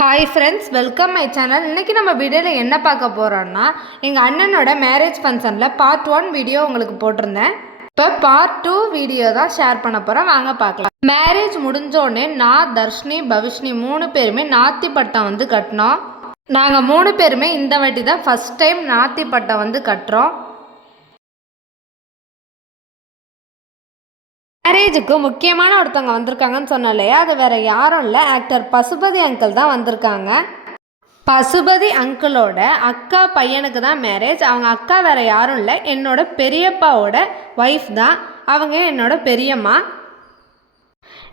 Hi friends, welcome my channel. இன்றைக்கி நம்ம வீடியோவில் என்ன பார்க்க போகிறோன்னா, எங்கள் அண்ணனோட மேரேஜ் ஃபங்க்ஷனில் பார்ட் 1 வீடியோ உங்களுக்கு போட்டிருந்தேன். இப்போ பார்ட் 2 வீடியோ தான் ஷேர் பண்ண போகிறோம், வாங்க பார்க்கலாம். மேரேஜ் முடிஞ்சோடனே நான், தர்ஷினி, பவிஷ்னி 3 பேருமே நாத்தி பட்டம் வந்து கட்டினோம். நாங்கள் 3 பேருமே இந்த வாட்டி தான் ஃபஸ்ட் டைம் நாத்தி பட்டம் வந்து கட்டுறோம். மேரேஜுக்கு முக்கியமான ஒருத்தவங்க வந்திருக்காங்கன்னு சொன்னோம் இல்லையா, அது வேறு யாரும் இல்லை, ஆக்டர் பசுபதி அங்கிள் தான் வந்திருக்காங்க. பசுபதி அங்கிளோட அக்கா பையனுக்கு தான் மேரேஜ். அவங்க அக்கா வேறு யாரும் இல்லை, என்னோட பெரியப்பாவோட ஒய்ஃப் தான். அவங்க என்னோட பெரியம்மா,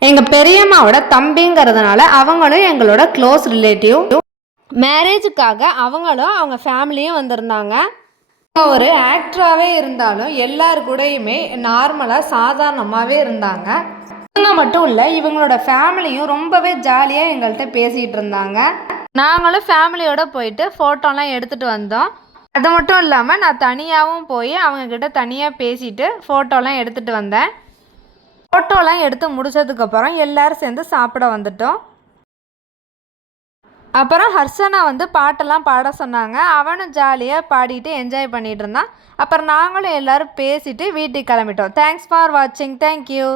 எங்கள் பெரியம்மாவோட தம்பிங்கிறதுனால அவங்களும் எங்களோட க்ளோஸ் ரிலேட்டிவ். மேரேஜுக்காக அவங்களும் அவங்க ஃபேமிலியும் வந்திருந்தாங்க. ஒரு ஆக்டராகவே இருந்தாலும் எல்லாரு கூடயுமே நார்மலாக சாதாரணமாகவே இருந்தாங்க. இவங்க மட்டும் இல்லை, இவங்களோட ஃபேமிலியும் ரொம்பவே ஜாலியாக எங்கள்கிட்ட பேசிகிட்டு இருந்தாங்க. நாங்களும் ஃபேமிலியோடு போயிட்டு ஃபோட்டோலாம் எடுத்துகிட்டு வந்தோம். அது மட்டும் இல்லாமல் நான் தனியாகவும் போய் அவங்கக்கிட்ட தனியாக பேசிட்டு ஃபோட்டோலாம் எடுத்துகிட்டு வந்தேன். ஃபோட்டோலாம் எடுத்து முடித்ததுக்கப்புறம் எல்லோரும் சேர்ந்து சாப்பிட வந்துட்டோம். அப்புறம் ஹர்ஷனா வந்து பாட்டெல்லாம் பாட சொன்னாங்க. அவனும் ஜாலியாக பாடிட்டு என்ஜாய் பண்ணிகிட்டு இருந்தான். அப்புறம் நாங்களும் எல்லோரும் பேசிட்டு வீட்டுக்கு கிளம்பிட்டோம். தேங்க்ஸ் ஃபார் வாட்சிங். தேங்க்யூ.